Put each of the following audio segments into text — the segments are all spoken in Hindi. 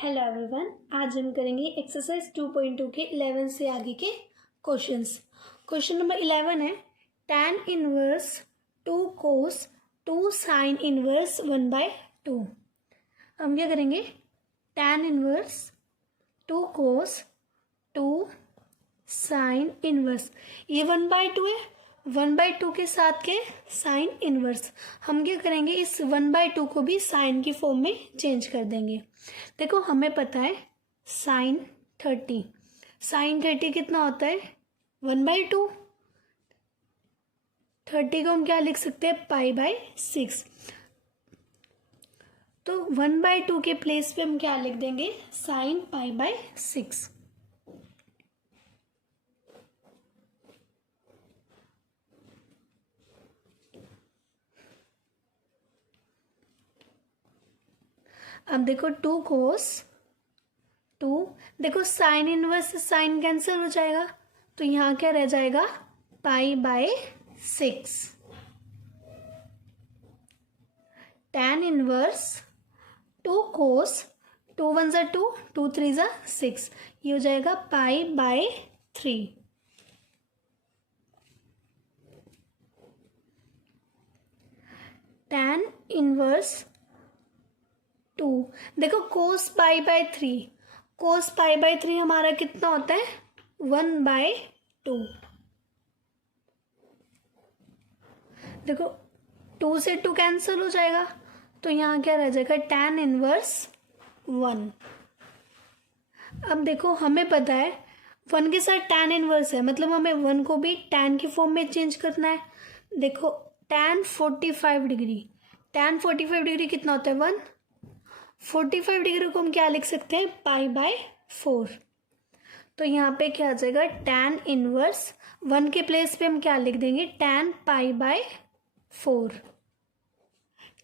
हेलो एवरीवन, आज हम करेंगे एक्सरसाइज 2.2 के 11 से आगे के क्वेश्चंस। क्वेश्चन नंबर 11 है tan इनवर्स 2 कोस 2 साइन इनवर्स 1/2। हम क्या करेंगे, tan इनवर्स 2 कोस 2 साइन इनवर्स, ये 1/2 है, 1/2 के साथ के साइन इनवर्स। हम क्या करेंगे, इस 1/2 को भी साइन की फॉर्म में चेंज कर देंगे। देखो हमें पता है साइन 30 कितना होता है 1/2। 30 को हम क्या लिख सकते हैं π/6। तो 1/2 के प्लेस पे हम क्या लिख देंगे, साइन π/6। अब देखो 2 कोस 2, देखो साइन इनवर्स साइन कैंसिल हो जाएगा, तो यहाँ क्या रह जाएगा π/6। tan इनवर्स 2 कोस 2 1 ज़ा 2 2 3 ज़ा 6, ये हो जाएगा π/3। tan इनवर्स 2, देखो कोस π/3, कोस π/3 हमारा कितना होता है 1/2। देखो 2 से 2 कैंसिल हो जाएगा, तो यहाँ क्या रह जाएगा tan इनवर्स 1। अब देखो हमें पता है 1 के साथ tan इनवर्स है, मतलब हमें 1 को भी tan की फॉर्म में चेंज करना है। देखो tan 45 डिग्री, tan 45 डिग्री कितना होता है 1। 45 डिग्री को हम क्या लिख सकते हैं π/4। तो यहाँ पे क्या आ जाएगा tan इनवर्स 1 के प्लेस पे हम क्या लिख देंगे tan π/4।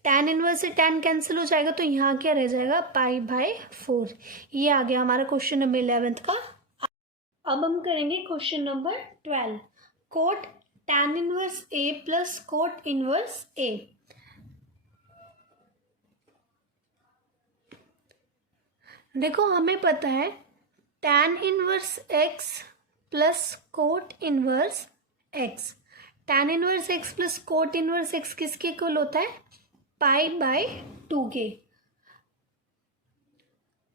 tan इनवर्स से tan कैंसिल हो जाएगा, तो यहाँ क्या रह जाएगा π/4। ये आ गया हमारा क्वेश्चन नंबर 11 का। अब हम करेंगे question number 12, cot tan inverse a plus cot inverse a। देखो हमें पता है tan inverse x plus cot inverse x। tan inverse x plus cot inverse x किसके इक्वल होता है π/2 के।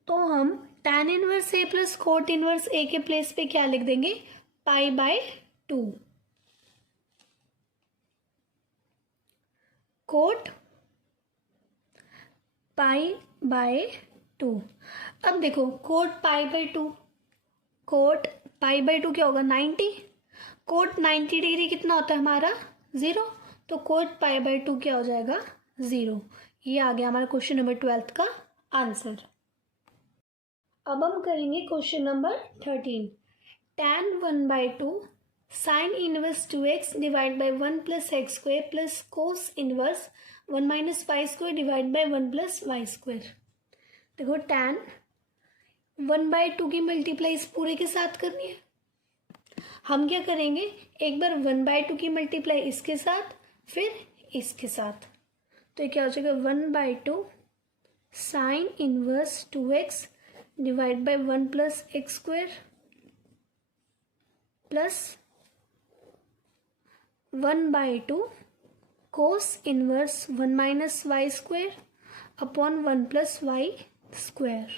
तो हम tan inverse a plus cot inverse a के प्लेस पे क्या लिख देंगे π/2। कोट π/2। अब देखो कोट π/2, कोट π/2 क्या होगा 90। कोट 90 डिग्री कितना होता है हमारा 0, तो कोट π/2 क्या हो जाएगा 0। ये आ गया हमारा क्वेश्चन नंबर 12 का आंसर। अब हम करेंगे question number 13, tan 1/2 sine inverse 2x divide by 1 plus x square plus cos inverse 1 minus y square divide by 1 plus y square. देखो tan 1/2 की मल्टीप्लाई इस पूरे के साथ करनी है। हम क्या करेंगे, एक बार 1/2 की मल्टीप्लाई इसके साथ, फिर इसके साथ, तो ये क्या हो जाएगा 1/2 sine inverse 2x divide by 1 plus x square plus 1/2 cos inverse 1 minus y square upon 1 plus y square.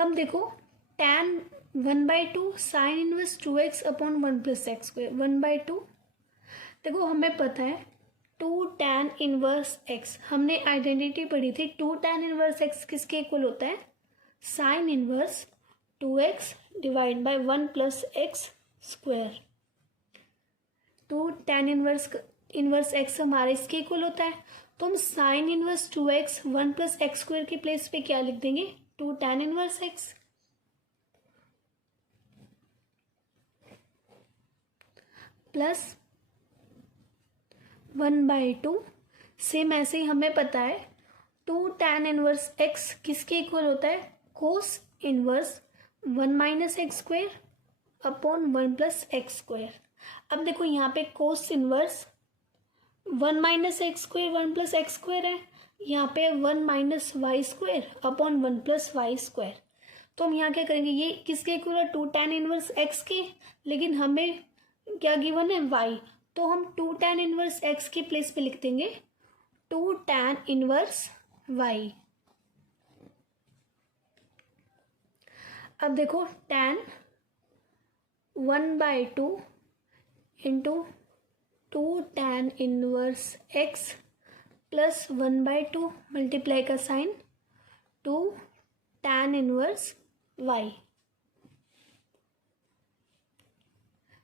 अब देखो tan 1/2 sine inverse 2x upon 1 plus x square 1/2। देखो हमें पता है 2 tan इनवर्स x, हमने आइडेंटिटी पढ़ी थी 2 tan इनवर्स x किसके इक्वल होता है sine inverse 2x divide by 1 plus x square. 2 tan inverse x हमारे इसके इक्वल होता है, तो हम sign inverse 2x 1 plus x square के प्लेस पे क्या लिख देंगे 2 tan inverse x plus 1/2। Same ऐसे ही हमें पता है 2 tan इनवर्स x किसके इक्वल होता है कोस inverse 1 minus x square upon 1 plus x square. अब देखो यहाँ पे कोस inverse 1 minus x square 1 plus x square है, यहाँ पे 1 minus y square upon 1 plus y square. तो हम यहाँ क्या करेंगे, ये किसके इक्वल 2 tan इनवर्स एक्स के, लेकिन हमें क्या गिवन है वाई, तो हम 2 tan इनवर्स एक्स के प्लेस पे लिख देंगे 2 tan इनवर्स वाई। अब देखो tan 1/2 into 2 tan inverse x plus 1/2 multiply का साइन 2 tan इनवर्स वाई।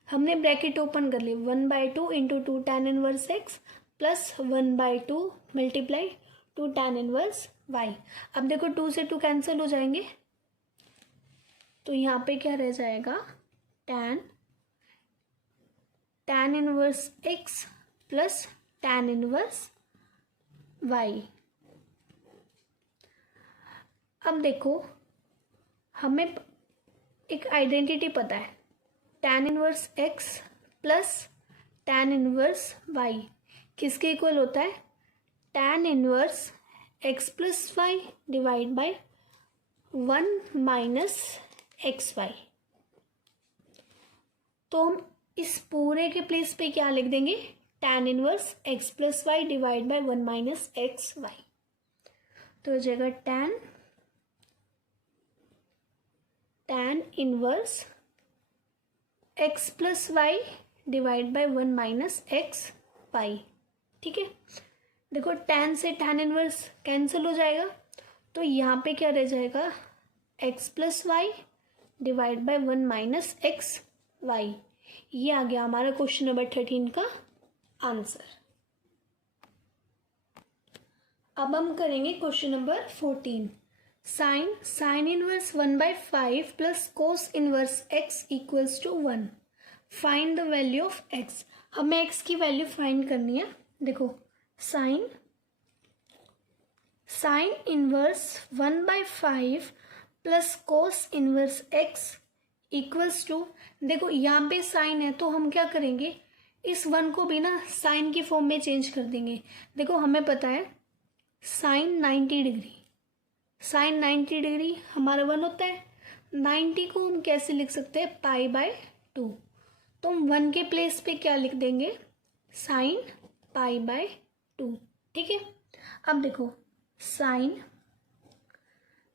हमने ब्रैकेट ओपन कर ली, 1/2 into 2 tan inverse x plus 1/2 multiply 2 tan inverse y. अब देखो 2 से 2 कैंसिल हो जाएंगे, तो यहाँ पे क्या रह जाएगा, tan inverse x plus tan inverse y. अब देखो हमें एक आइडेंटिटी पता है, tan inverse x plus tan inverse y किसके इक्वल होता है, tan inverse x plus y divide by 1 minus x y. तो हम इस पूरे के प्लेस पे क्या लिख देंगे, tan inverse x plus y divide by 1 minus x y. तो हो जाएगा tan inverse x plus y divide by 1 minus x y. ठीक है, देखो tan से tan इनवर्स कैंसिल हो जाएगा, तो यहाँ पे क्या रह जाएगा, x plus y divide by 1 minus x y. ये आ गया हमारा क्वेश्चन नंबर 13 का आंसर। अब हम करेंगे question number 14। Sine inverse 1/5 plus cos inverse x equals to 1। Find the value of x. हमें एक्स की वैल्यू फाइंड करनी है। देखो sine inverse 1/5 plus cos inverse x equals to, देखो यहाँ पे साइन है तो हम क्या करेंगे, इस 1 को भी ना साइन की फॉर्म में चेंज कर देंगे। देखो हमें पता है साइन 90 डिग्री, साइन 90 डिग्री हमारा 1 होता है। 90 को हम कैसे लिख सकते हैं, π/2। तो हम 1 के प्लेस पे क्या लिख देंगे, साइन π/2। ठीक है, अब देखो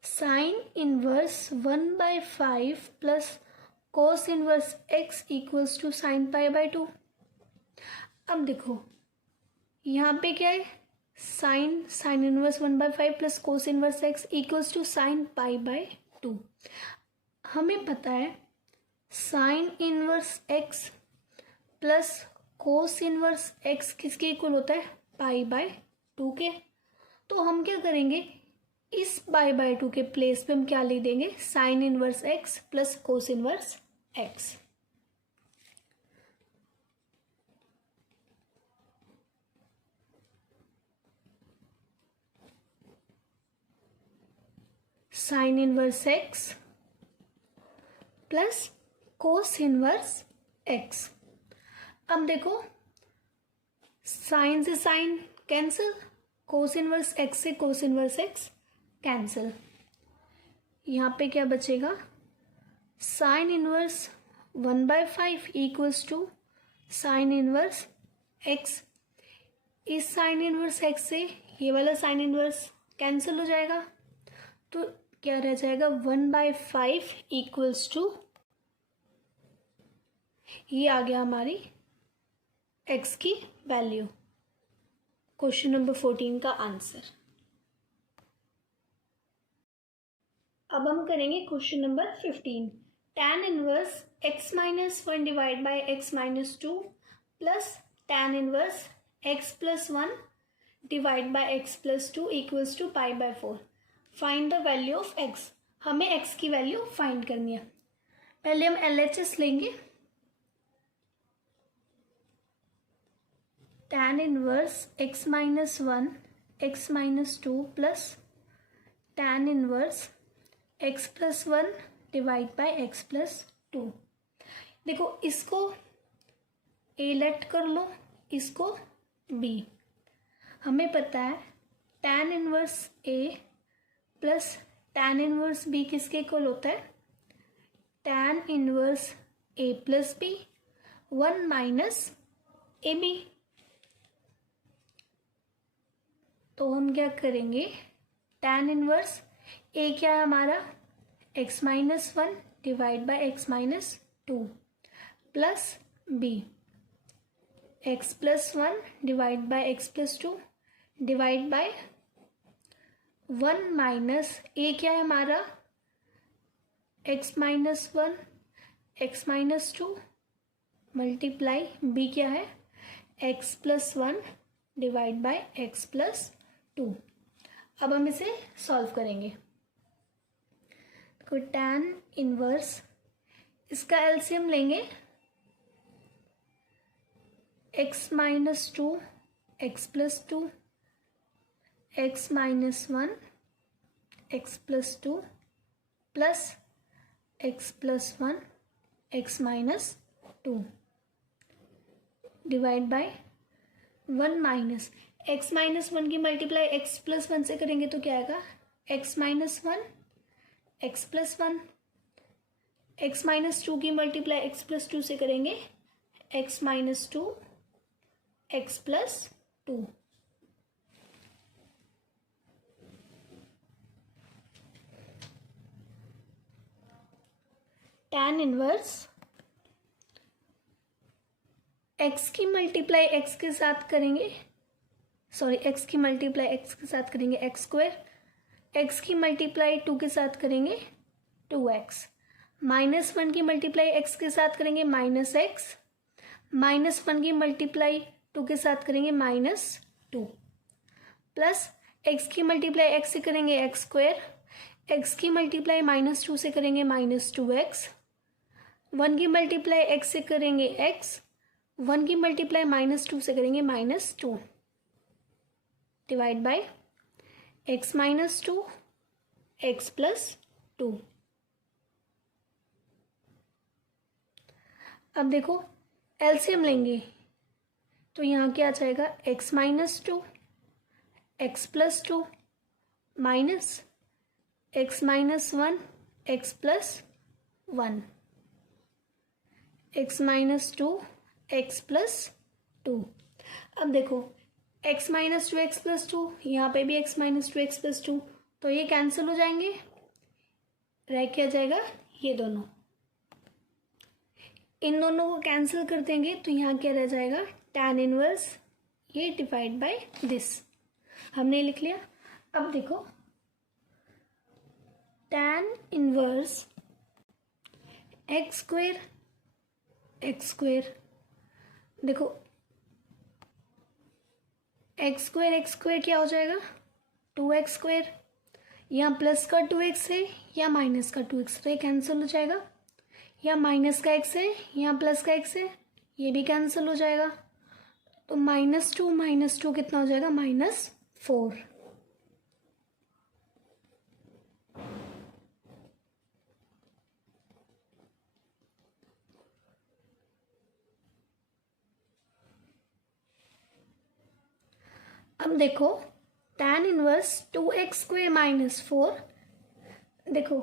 sine inverse 1/5 plus cos inverse x equals to sine π/2। अब देखो यहाँ पे क्या है, sine inverse 1/5 plus cos inverse x equals to sine π/2। हमें पता है sine inverse x plus cos inverse x किसके इक्वल होता है, π/2 के। तो हम क्या करेंगे, इस π/2 के प्लेस पे हम क्या लिख देंगे, sine inverse x plus cos inverse x. Sine inverse x plus cos inverse x. अब देखो साइन से sine cancel, cos inverse x से कोस इनवर्स एक्स कैंसिल। यहाँ पे क्या बचेगा, sine inverse 1/5 equals to sine inverse x. इस साइन इनवर्स एक्स से ये वाला साइन इनवर्स कैंसिल हो जाएगा, तो क्या रह जाएगा 1/5 इक्वल्स टू, ये आ गया हमारी एक्स की वैल्यू। क्वेश्चन नंबर 14 का आंसर। अब हम करेंगे question number 15। tan inverse x minus 1 divide by x minus 2 plus tan inverse x plus 1 divide by x plus 2 equals to π/4। Find the value of x। हमें x की वैल्यू फाइंड करनी है। पहले हम LHS लेंगे। tan inverse x minus 1 x minus 2 plus tan inverse x plus 1 divide by x plus 2। देखो इसको a लेट कर लो, इसको बी। हमें पता है tan inverse a plus tan inverse b किसके इक्वल होता है? tan inverse a plus b 1 minus a b. तो हम क्या करेंगे, tan इनवर्स ए क्या है हमारा x minus 1 divide by x minus 2 plus B x plus 1 divide by x plus 2 divide by 1 minus A क्या है हमारा x minus 1 x minus 2 multiply B क्या है x plus 1 divide by x plus 2। अब हम इसे सॉल्व करेंगे। तो tan इनवर्स, इसका एलसीएम लेंगे x minus 2 x plus 2 x minus 1 x plus 2 plus x plus 1 x minus 2 divide by 1 minus x minus 1 की मल्टीप्लाई एक्स प्लस 1 से करेंगे तो क्या आएगा x minus 1 x plus 1। X minus 2 की मल्टीप्लाई एक्स प्लस 2 से करेंगे x minus 2 x plus 2। tan inverse x की मल्टीप्लाई x के साथ करेंगे, सॉरी x की मल्टीप्लाई x के साथ करेंगे एक्स स्क्वायर, x की मल्टीप्लाई 2 के साथ करेंगे 2x, माइनस 1 की मल्टीप्लाई x के साथ करेंगे माइनस x, माइनस 1 की मल्टीप्लाई 2 के साथ करेंगे माइनस 2 प्लस x की मल्टीप्लाई x से करेंगे एक्स स्क्वायर, x की मल्टीप्लाई माइनस 2 से करेंगे माइनस 2x, 1 की मल्टीप्लाई x से करेंगे x, 1 की मल्टीप्लाई माइनस 2 से करेंगे minus 2 divide by x minus 2 x plus 2। अब देखो एलसीएम लेंगे तो यहाँ क्या आ जाएगा x minus 2 x plus 2 minus x minus 1 x plus 1 x minus 2 x plus 2। अब देखो x माइनस 2 एक्स प्लस 2, यहाँ पे भी x माइनस 2 एक्स प्लस 2, तो ये कैंसिल हो जाएंगे, रह क्या जाएगा ये दोनों, इन दोनों को कैंसिल कर देंगे तो यहाँ क्या रह जाएगा tan इनवर्स ये डिवाइड बाय दिस, हमने लिख लिया। अब देखो tan इनवर्स एक्स स्क्वायर, देखो एक्स स्क्वायर क्या हो जाएगा 2x स्क्वायर, यहाँ प्लस का 2x है या माइनस का 2x, तो ये कैंसिल हो जाएगा, या माइनस का x है यहाँ प्लस का x है ये भी कैंसिल हो जाएगा, तो माइनस टू कितना हो जाएगा -4। अब देखो tan इनवर्स 2x स्क्वायर -4, देखो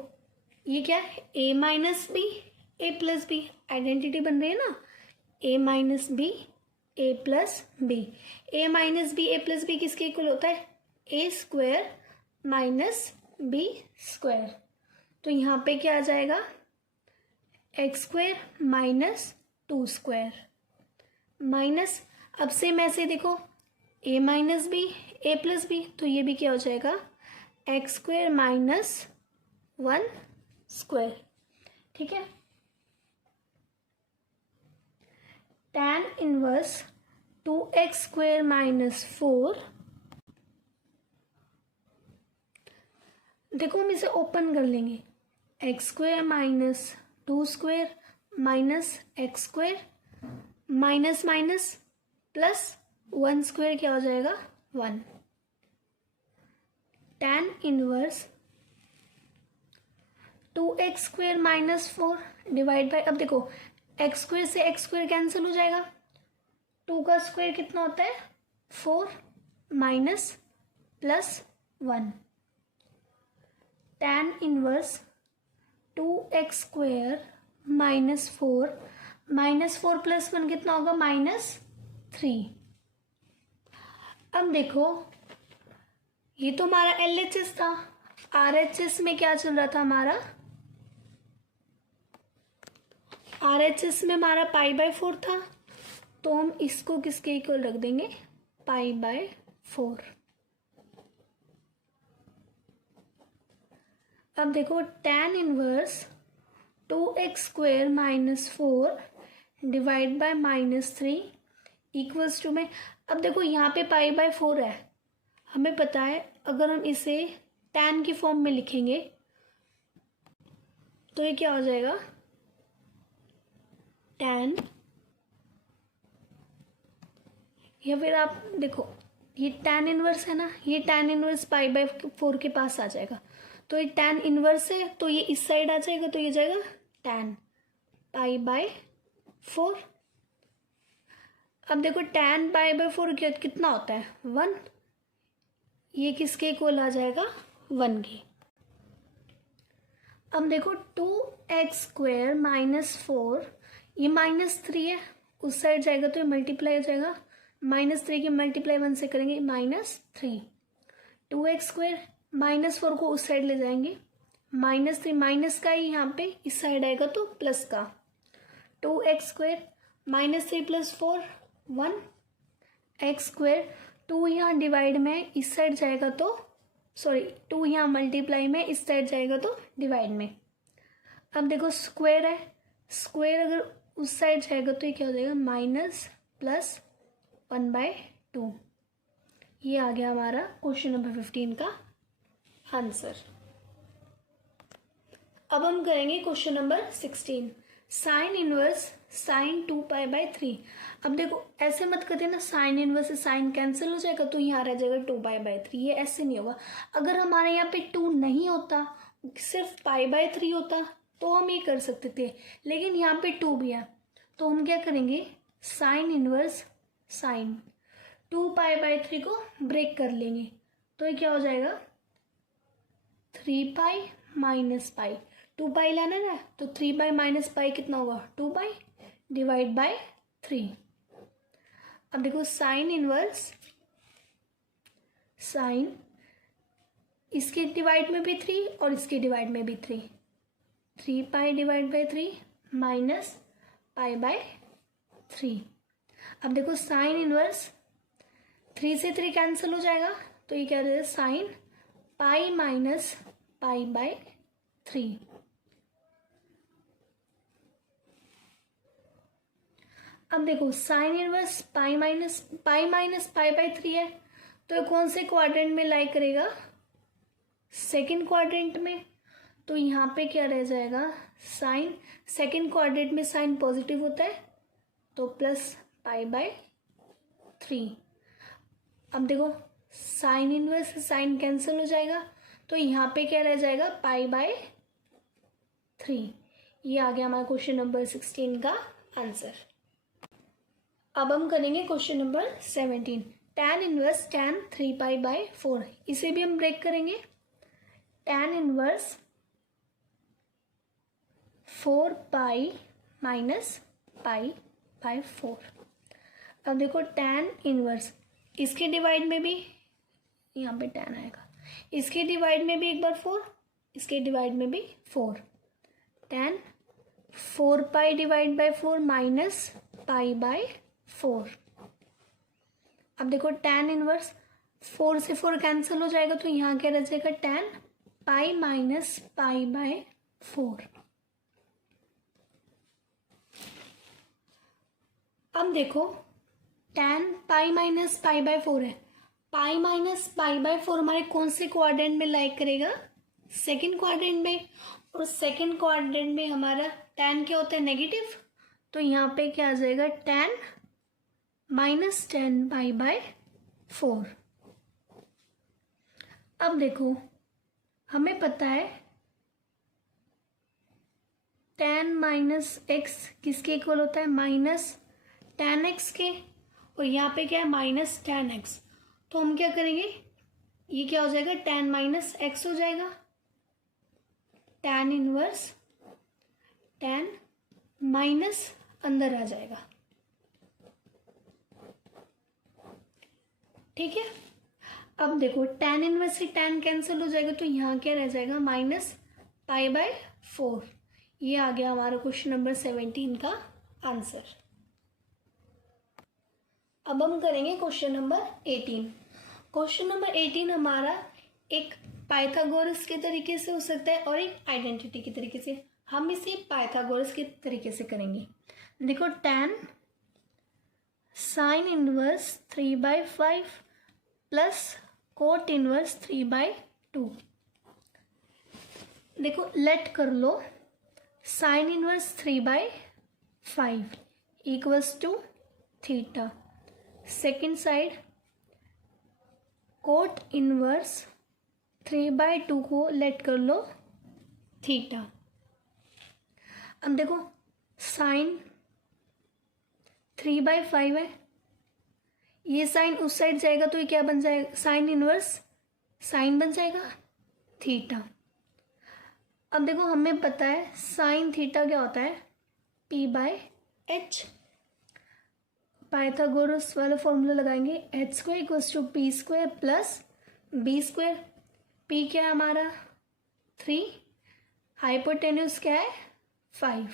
ये क्या है a minus b a plus b, identity बन रही है ना, a minus b a plus b, a minus b a plus b किसके इक्वल होता है a square minus b square, तो यहाँ पे क्या आ जाएगा x square minus 2 square minus, अब सेम ऐसे देखो a minus b a plus b, तो ये भी क्या हो जाएगा एक्स स्क्वायर माइनस 1 स्क्वायर, ठीक है। tan इनवर्स 2x स्क्वायर -4, देखो हम इसे ओपन कर लेंगे, x square minus 2 square minus x square minus minus plus 1 square क्या हो जाएगा 1, tan inverse 2x square -4 divide bye, अब देखो एक्स स्क्वायर से एक्स स्क्वायर कैंसिल हो जाएगा, 2 का स्क्वायर कितना होता है 4 minus plus 1, tan inverse 2x² -4 plus 1 कितना होगा -3। अब देखो ये तो हमारा LHS था, RHS में क्या चल रहा था हमारा, RHS में हमारा π/4 था, तो हम इसको किसके इक्वल रख देंगे, π/4। अब देखो tan inverse 2x² -4 divide by -3 equals to में, अब देखो यहाँ पे π/4 है, हमें पता है अगर हम इसे tan की फॉर्म में लिखेंगे तो ये क्या हो जाएगा, tan, या फिर आप देखो ये tan इनवर्स है ना, ये tan इनवर्स π/4 के पास आ जाएगा, तो ये tan इनवर्स है तो ये इस साइड आ जाएगा, तो ये जाएगा tan π/4। अब देखो tan π/4 कितना होता है 1, ये किसके इक्वल आ जाएगा 1 के। अब देखो 2x² -4, ये -3 है, उस साइड जाएगा तो ये मल्टीप्लाई हो जाएगा, -3 की मल्टीप्लाई 1 से करेंगे -3, 2x² -4 को उस साइड ले जाएंगे, -3 माइनस का ही यहाँ पे इस साइड आएगा तो प्लस का, 2x² -3 + 4 1, x², 2 यहाँ डिवाइड में इस साइड जाएगा तो सॉरी 2 यहाँ मल्टीप्लाई में इस साइड जाएगा तो डिवाइड में। अब देखो स्क्वायर है, स्क्वायर अगर उस साइड जाएगा तो ये क्या हो जाएगा माइनस प्लस 1/2। ये आ गया हमारा क्वेश्चन नंबर 15 का आंसर। अब हम करेंगे question number 16, sine inverse sine 2π/3। अब देखो ऐसे मत करते ना, साइन इनवर्स से साइन कैंसिल हो जाएगा तो यहाँ रह जाएगा 2π/3, ये ऐसे नहीं होगा। अगर हमारे यहाँ पे 2 नहीं होता, सिर्फ π/3 होता तो हम ये कर सकते थे, लेकिन यहाँ पे 2 भी है तो हम क्या करेंगे, साइन इनवर्स साइन 2π/3 को ब्रेक कर लेंगे, तो ये क्या हो जाएगा 3π - π, 2π लाना ना तो 3π - π कितना होगा 2π डिवाइड बाय 3। अब देखो साइन इनवर्स साइन, इसके डिवाइड में भी 3 और इसके डिवाइड में भी 3, 3π डिवाइड बाय 3 माइनस π/3। अब देखो साइन इनवर्स 3 से 3 कैंसिल हो जाएगा तो ये क्या हो जाएगा साइन π - π/3। अब देखो साइन इनवर्स π - π/3 है तो ये कौन से क्वाड्रेंट में लाई करेगा, सेकंड क्वाड्रेंट में, तो यहाँ पे क्या रह जाएगा साइन, सेकंड क्वाड्रेंट में साइन पॉजिटिव होता है तो प्लस π/3। अब देखो साइन इनवर्स साइन कैंसिल हो जाएगा तो यहाँ पे क्या रह जाएगा π/3। ये आ गया हमारा क्वेश्चन नंबर 16 का आंसर। अब हम करेंगे question number 17, tan inverse tan 3π/4, इसे भी हम ब्रेक करेंगे, tan इनवर्स 4π - π/4। अब देखो tan इनवर्स, इसके डिवाइड में भी यहाँ पे tan आएगा, इसके डिवाइड में भी एक बार 4, इसके डिवाइड में भी 4, tan 4π डिवाइड बाय 4 माइनस π/4। अब देखो tan इनवर्स 4 से 4 कैंसिल हो जाएगा तो यहाँ क्या रह जाएगा tan π - π/4। अब देखो tan π - π/4 है, π - π/4 हमारे कौन से क्वाड्रेंट में लाइक करेगा, सेकंड क्वाड्रेंट में, और सेकंड क्वाड्रेंट में हमारा tan क्या होता है नेगेटिव, तो यहाँ पे क्या आ जाएगा tan -10 π/4। अब देखो हमें पता है tan - x किसके इक्वल होता है -tan x के, और यहाँ पे क्या है माइनस टेन एक्स, तो हम क्या करेंगे, ये क्या हो जाएगा टेन माइनस एक्स हो जाएगा, टेन इनवर्स टेन माइनस अंदर आ जाएगा। ठीक है, अब देखो टेन इनवर्स से टेन कैंसिल हो जाएगा, तो यहाँ क्या रह जाएगा माइनस पाई बाय फोर। ये आ गया हमारा क्वेश्चन नंबर 17 का आंसर। अब हम करेंगे क्वेश्चन नंबर 18। क्वेश्चन नंबर 18 हमारा एक पाइथागोरस के तरीके से हो सकता है और एक आइडेंटिटी के तरीके से। हम इसे पाइथागोरस के तरीके से करेंगे। देखो tan sine inverse 3/5 plus cot inverse 3/2। देखो लेट कर लो sine inverse 3/5 equals to theta. Second side cot inverse 3/2 को लेट कर लो थीटा। अब देखो साइन 3/5 है, ये साइन उस साइड जाएगा तो ये क्या बन जाएगा, साइन इनवर्स साइन बन जाएगा थीटा। अब देखो हमें पता है साइन थीटा क्या होता है, p/h। पाइथागोरस वाला फॉर्मूला लगाएंगे, h² equals to p² plus b²। p क्या है हमारा 3, हाइपोटेन्यूज क्या है 5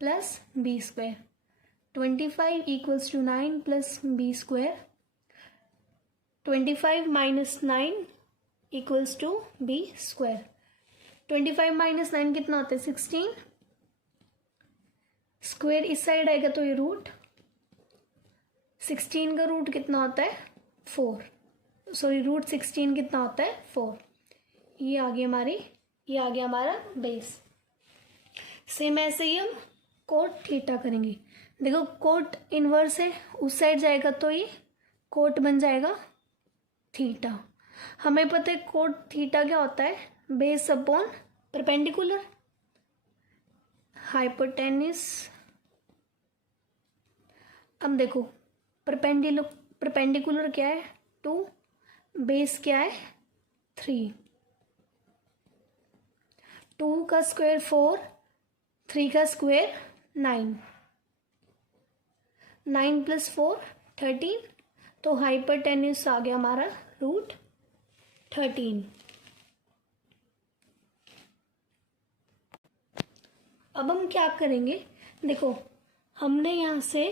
plus b²। 25 equals to 9 plus b²। 25 minus 9 equals to b²। 25 minus 9 कितना होता है 16। स्क्वायर इस साइड आएगा तो ये रूट, 16 का रूट कितना होता है 4, सॉरी रूट 16 कितना होता है 4। ये आ गया हमारा बेस। सेम ऐसे ही हम कोट थीटा करेंगे। देखो कोट इनवर्स है, उस साइड जाएगा तो ये कोट बन जाएगा थीटा। हमें पता है कोट थीटा क्या होता है, बेस अपॉन परपेंडिकुलर। हाइपोटेन्यूस, अब देखो परपेंडिकुलर क्या है 2, बेस क्या है 3। 2 का स्क्वायर 4, 3 का स्क्वायर 9, 9 प्लस 4 13, तो हाइपोटेन्यूस आ गया हमारा रूट 13। अब हम क्या करेंगे, देखो हमने यहाँ से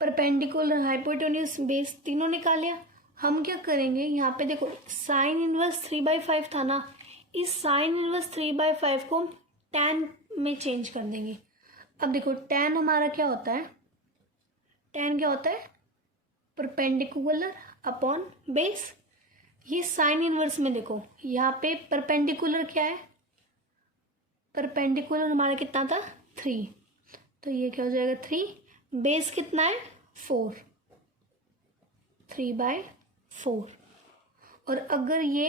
परपेंडिकुलर हाइपोटेन्यूस बेस तीनों निकाल लिया। हम क्या करेंगे यहाँ पे देखो साइन इनवर्स 3/5 था ना, इस साइन इनवर्स 3/5 को हम tan में चेंज कर देंगे। अब देखो tan हमारा क्या होता है, tan क्या होता है परपेंडिकुलर अपॉन बेस। ये साइन इनवर्स में देखो यहाँ पे परपेंडिकुलर क्या है, परपेंडिकुलर हमारा कितना था 3, तो ये क्या हो जाएगा 3, बेस कितना है 4, 3/4। और अगर ये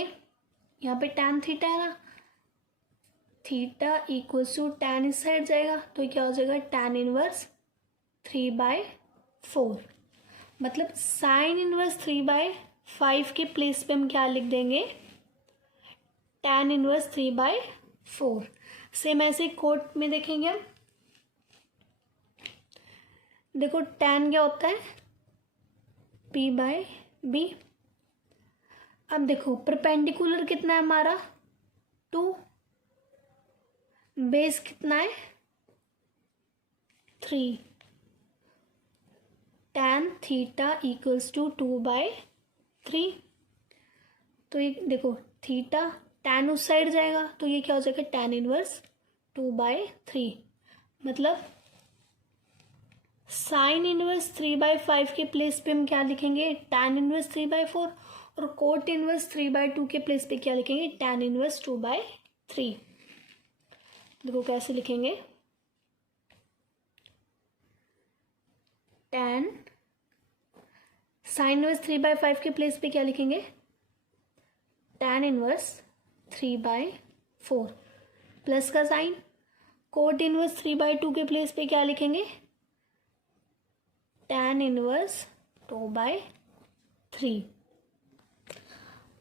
यहाँ पे tan थीटा है ना, थीटा इक्वल्स टू tan इस साइड जाएगा तो ये क्या हो जाएगा tan इनवर्स 3/4। मतलब साइन इनवर्स 3/5 के प्लेस पे हम क्या लिख देंगे tan इनवर्स 3/4। सेम ऐसे कोट में देखेंगे हम, देखो tan क्या होता है p/b। अब देखो परपेंडिकुलर कितना है हमारा 2, बेस कितना है 3, tan थीटा इक्वल्स टू 2/3। तो ये देखो थीटा tan उस साइड जाएगा तो ये क्या हो जाएगा tan इनवर्स 2/3। मतलब साइन इनवर्स 3/5 के प्लेस पे हम क्या लिखेंगे tan इनवर्स 3/4, और कोट इनवर्स 3/2 के प्लेस पे क्या लिखेंगे tan इनवर्स 2/3। देखो कैसे लिखेंगे, tan साइन इनवर्स 3/5 के प्लेस पे क्या लिखेंगे tan इनवर्स 3/4 प्लस का साइन, कोट इनवर्स 3/2 के प्लेस पे क्या लिखेंगे tan इनवर्स 2/3।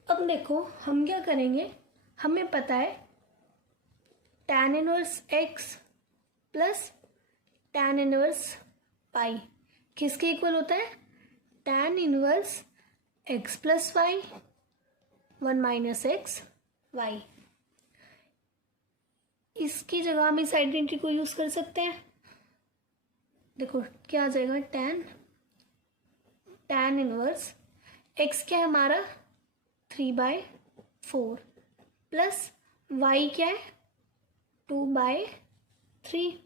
अब देखो हम क्या करेंगे, हमें पता है tan inverse x plus tan inverse pi किसके इक्वल होता है, tan inverse x plus y 1 minus x y. इसकी जगह हम इस आइडेंटिटी को यूज कर सकते हैं। देखो क्या आ जाएगा, tan इनवर्स x क्या है हमारा 3/4 प्लस y क्या है 2/3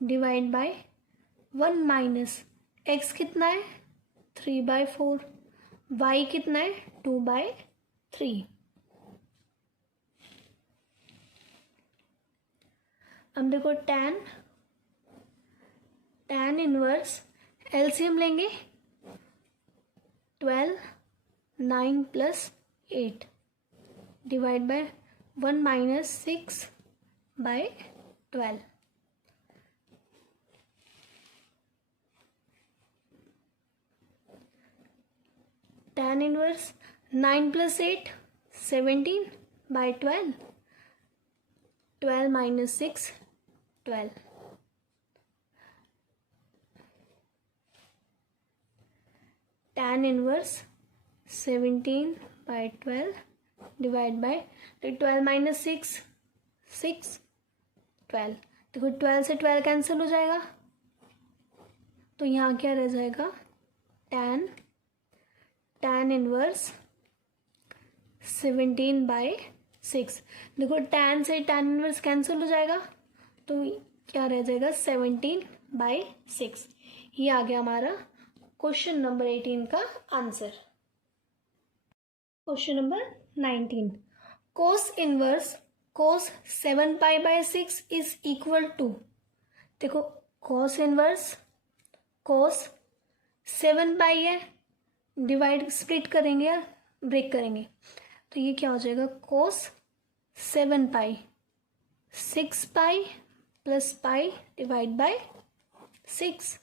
डिवाइड बाय 1 माइनस x कितना है 3/4, y कितना है 2/3। अब देखो tan इनवर्स एलसीएम लेंगे 12 9 plus 8 divide by 1 minus 6/12। tan inverse 9 plus 8 17/12 12 minus 6 12। tan inverse 17/12 divide by 12 minus 6 12। देखो 12 से 12 कैंसिल हो जाएगा, तो यहाँ क्या रह जाएगा tan इनवर्स 17/6। देखो tan से tan इनवर्स कैंसिल हो जाएगा, तो क्या रह जाएगा 17/6। ये आ गया हमारा क्वेश्चन नंबर 18 का answer. Question number 19, cos inverse cos 7π/6 is equal to. देखो cos इनवर्स cos 7π है, डिवाइड स्प्लिट करेंगे या ब्रेक करेंगे, तो ये क्या हो जाएगा cos 7π 6π plus pi divide by 6।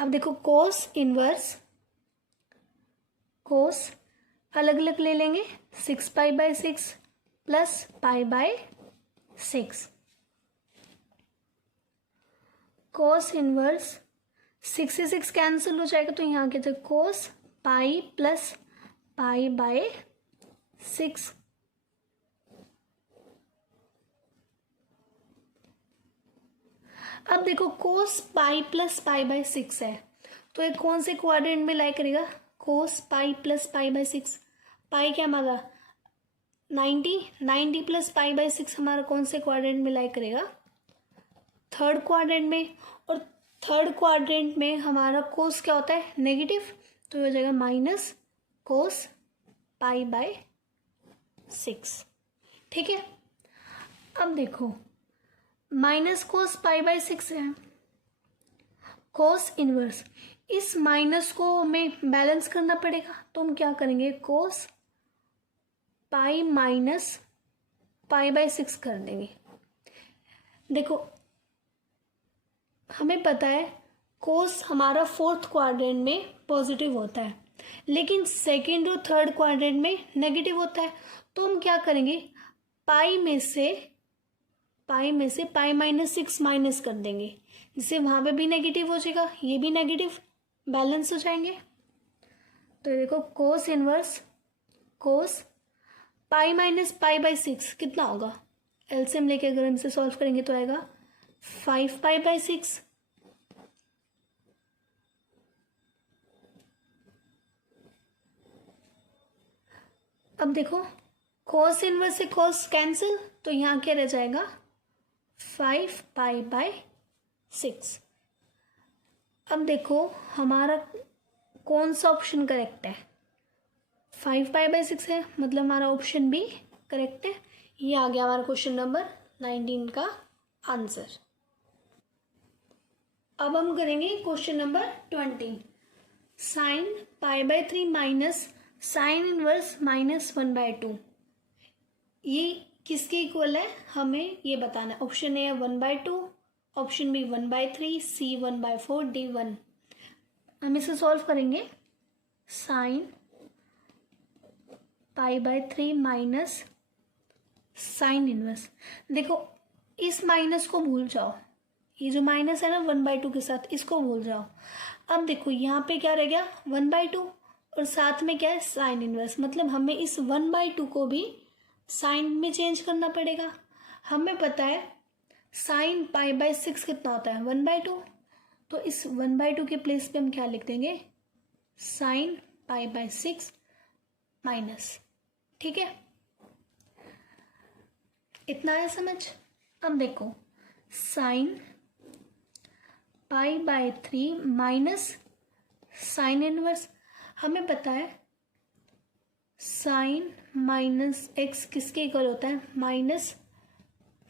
अब देखो cos इनवर्स cos अलग अलग ले लेंगे 6π/6 प्लस π/6। cos इनवर्स 6 से 6 कैंसिल हो जाएगा, तो यहाँ क्या cos पाई प्लस π/6। अब देखो cos पाई प्लस π/6 है, तो ये कौन से क्वाड्रेंट में लाई करेगा, cos पाई प्लस π/6। पाई क्या हमारा 90 प्लस π/6 हमारा कौन से क्वाड्रेंट में लाई करेगा, थर्ड क्वाड्रेंट में। और थर्ड क्वाड्रेंट में हमारा cos क्या होता है नेगेटिव, तो ये हो जाएगा माइनस cos π/6। ठीक है, अब देखो माइनस cos π/6 है, cos इनवर्स इस माइनस को हमें बैलेंस करना पड़ेगा, तो हम क्या करेंगे cos पाई माइनस π/6 कर देंगे। देखो हमें पता है cos हमारा फोर्थ क्वाड्रेंट में पॉजिटिव होता है, लेकिन सेकेंड और थर्ड क्वाड्रेंट में नेगेटिव होता है, तो हम क्या करेंगे पाई में से π-6 माइनस कर देंगे, जिससे वहाँ पे भी नेगेटिव हो जाएगा, ये भी नेगेटिव बैलेंस हो जाएंगे। तो देखो cos इनवर्स cos π-π/6 कितना होगा, एलसीएम लेके अगर हम इसे सॉल्व करेंगे तो आएगा 5π/6। अब देखो cos इनवर्स से cos कैंसिल, तो यहाँ क्या रह जाएगा 5π/6। अब देखो हमारा कौन सा ऑप्शन करेक्ट है, 5π/6 है, मतलब हमारा ऑप्शन बी करेक्ट है। ये आ गया हमारा क्वेश्चन नंबर 19 का आंसर। अब हम करेंगे question number 20, sin π/3 minus sine inverse -1/2। ये किसके इक्वल है हमें ये बताना है। ऑप्शन ए है 1/2, ऑप्शन बी 1/3, सी 1/4, डी 1। हम इसे सॉल्व करेंगे। Sine π/3 minus sine inverse. देखो इस माइनस को भूल जाओ, ये जो माइनस है ना 1/2 के साथ, इसको भूल जाओ। अब देखो यहाँ पे क्या रह गया 1/2 और साथ में क्या है साइन इनवर्स, मतलब हमें इस 1/2 को भी साइन में चेंज करना पड़ेगा। हमें पता है साइन π/6 कितना होता है 1/2, तो इस 1/2 के प्लेस पे हम क्या लिख देंगे साइन π/6 माइनस। ठीक है, इतना है समझ। अब देखो साइन π/3 माइनस साइन इनवर्स। हमें पता है साइन माइनस एक्स किसके इक्वल होता है माइनस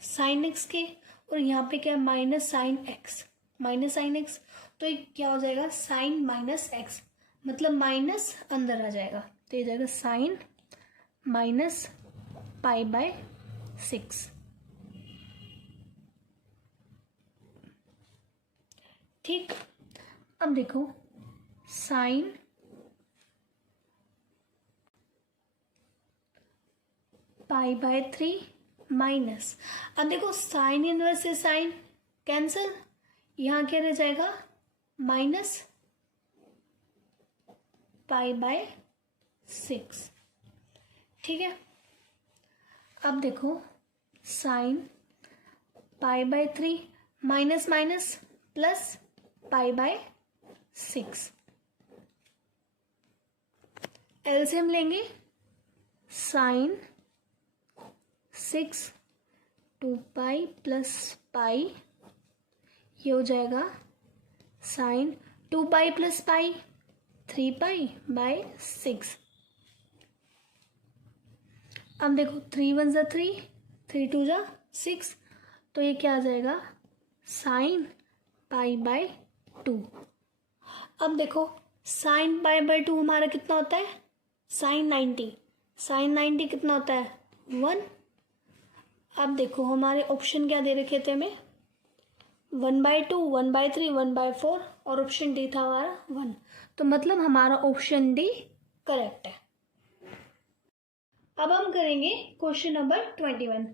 साइन एक्स के, और यहाँ पे क्या है minus sine x, minus sine x, तो ये क्या हो जाएगा साइन माइनस एक्स, मतलब माइनस अंदर आ जाएगा, तो ये जाएगा साइन माइनस π/6। ठीक, अब देखो साइन π/3 माइनस, अब देखो साइन इनवर्स से साइन कैंसिल, यहाँ क्या रह जाएगा माइनस π/6। ठीक है, अब देखो sine π/3 minus minus plus π/6, LCM लेंगे साइन 6 2π प्लस पाई, ये हो जाएगा साइन 2π प्लस पाई 3π/6। अब देखो 3 1 ज़ा 3, 3 2 ज़ा 6, तो ये क्या आ जाएगा साइन π/2। अब देखो साइन π/2 हमारा कितना होता है साइन 90, साइन 90 कितना होता है 1। अब देखो हमारे ऑप्शन क्या दे रखे थे हमें 1/2, 1/3, 1/4 और ऑप्शन डी था हमारा 1, तो मतलब हमारा ऑप्शन डी करेक्ट है। अब हम करेंगे question number 21।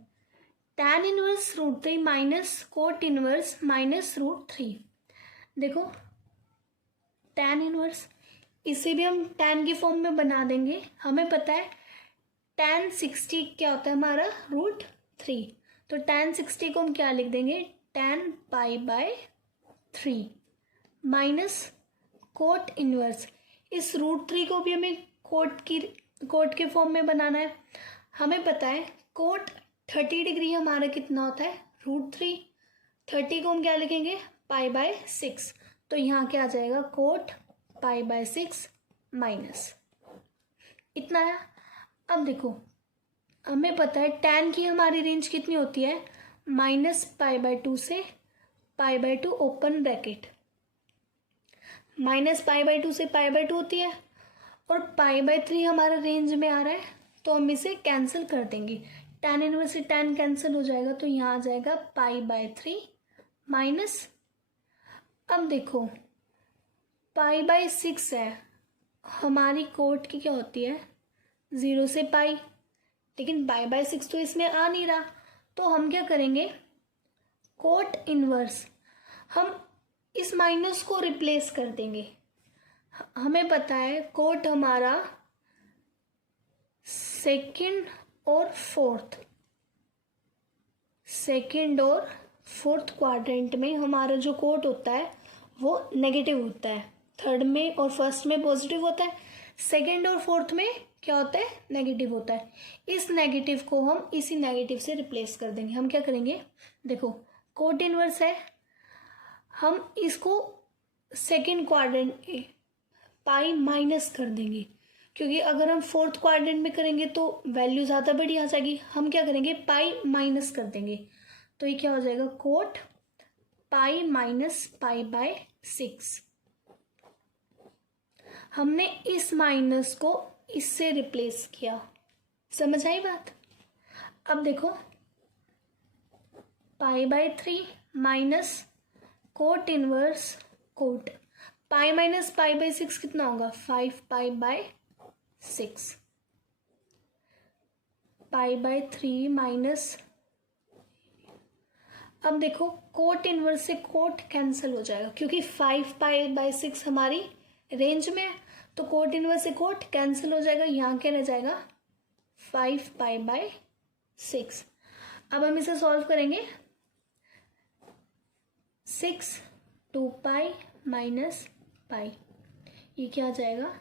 tan inverse √3 minus cot inverse minus √3। देखो tan इनवर्स, इसे भी हम tan की फॉर्म में बना देंगे। हमें पता है tan 60 क्या होता है हमारा √3, तो tan 60 को हम क्या लिख देंगे tan π/3 माइनस कोट इनवर्स, इस √3 को भी हमें कोट के फॉर्म में बनाना है। हमें पता है कोट 30 डिग्री हमारा कितना होता है √3, 30 को हम क्या लिखेंगे π/6, तो यहाँ क्या आ जाएगा कोट π/6 माइनस, इतना है। अब देखो हमें पता है tan की हमारी रेंज कितनी होती है -π/2 से π/2 ओपन ब्रैकेट, -π/2 से π/2 होती है, और π/3 हमारा रेंज में आ रहा है, तो हम इसे कैंसिल कर देंगे। tan इनवर्स से tan कैंसिल हो जाएगा, तो यहाँ आ जाएगा π/3 माइनस, अब देखो π/6 है हमारी कोट की क्या होती है 0 से पाई, लेकिन π/6 तो इसमें आ नहीं रहा, तो हम क्या करेंगे कोट इनवर्स, हम इस माइनस को रिप्लेस कर देंगे। हमें पता है कोट हमारा सेकंड और फोर्थ क्वाड्रेंट में हमारा जो कोट होता है वो नेगेटिव होता है, थर्ड में और फर्स्ट में पॉजिटिव होता है, सेकंड और फोर्थ में क्या होता है नेगेटिव होता है। इस नेगेटिव को हम इसी नेगेटिव से रिप्लेस कर देंगे। हम क्या करेंगे देखो कोट इनवर्स है, हम इसको सेकंड क्वाड्रेंट पाई माइनस कर देंगे, क्योंकि अगर हम फोर्थ क्वाड्रेंट में करेंगे तो वैल्यू ज़्यादा बड़ी आ जाएगी। हम क्या करेंगे पाई माइनस कर देंगे, तो ये क्या हो जाएगा कोट पाई माइनस π/6। हमने इस माइनस को इससे रिप्लेस किया, समझ आई बात। अब देखो π/3 minus cot inverse cot, pi minus π/6 कितना होगा 5π/6, π/3 माइनस, अब देखो कोट इनवर्स से कोट कैंसिल हो जाएगा क्योंकि 5π/6 हमारी रेंज में है, तो कोट इनवर्स से कोट कैंसिल हो जाएगा, यहाँ क्या रह जाएगा 5π/6। अब हम इसे सॉल्व करेंगे, 6 2π माइनस पाई, ये क्या आ जाएगा,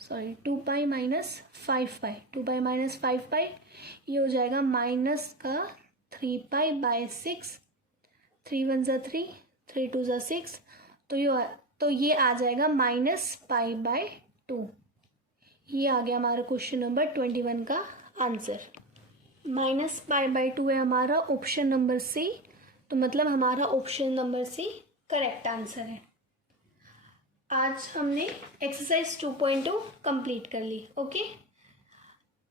सॉरी 2π माइनस 5π, 2π माइनस 5π, ये हो जाएगा माइनस का 3π/6, 3 1 ज़ा 3, 3 2 ज़ा 6, तो ये आ जाएगा -π/2। ये आ गया हमारा क्वेश्चन नंबर 21 का आंसर। -π/2 है हमारा ऑप्शन नंबर सी, तो मतलब हमारा option number C correct answer है। आज हमने एक्सरसाइज 2.2 कंप्लीट कर ली। ओके,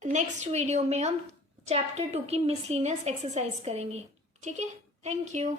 नेक्स्ट वीडियो में हम चैप्टर 2 की मिसलिनियस एक्सरसाइज करेंगे। ठीक है, थैंक यू।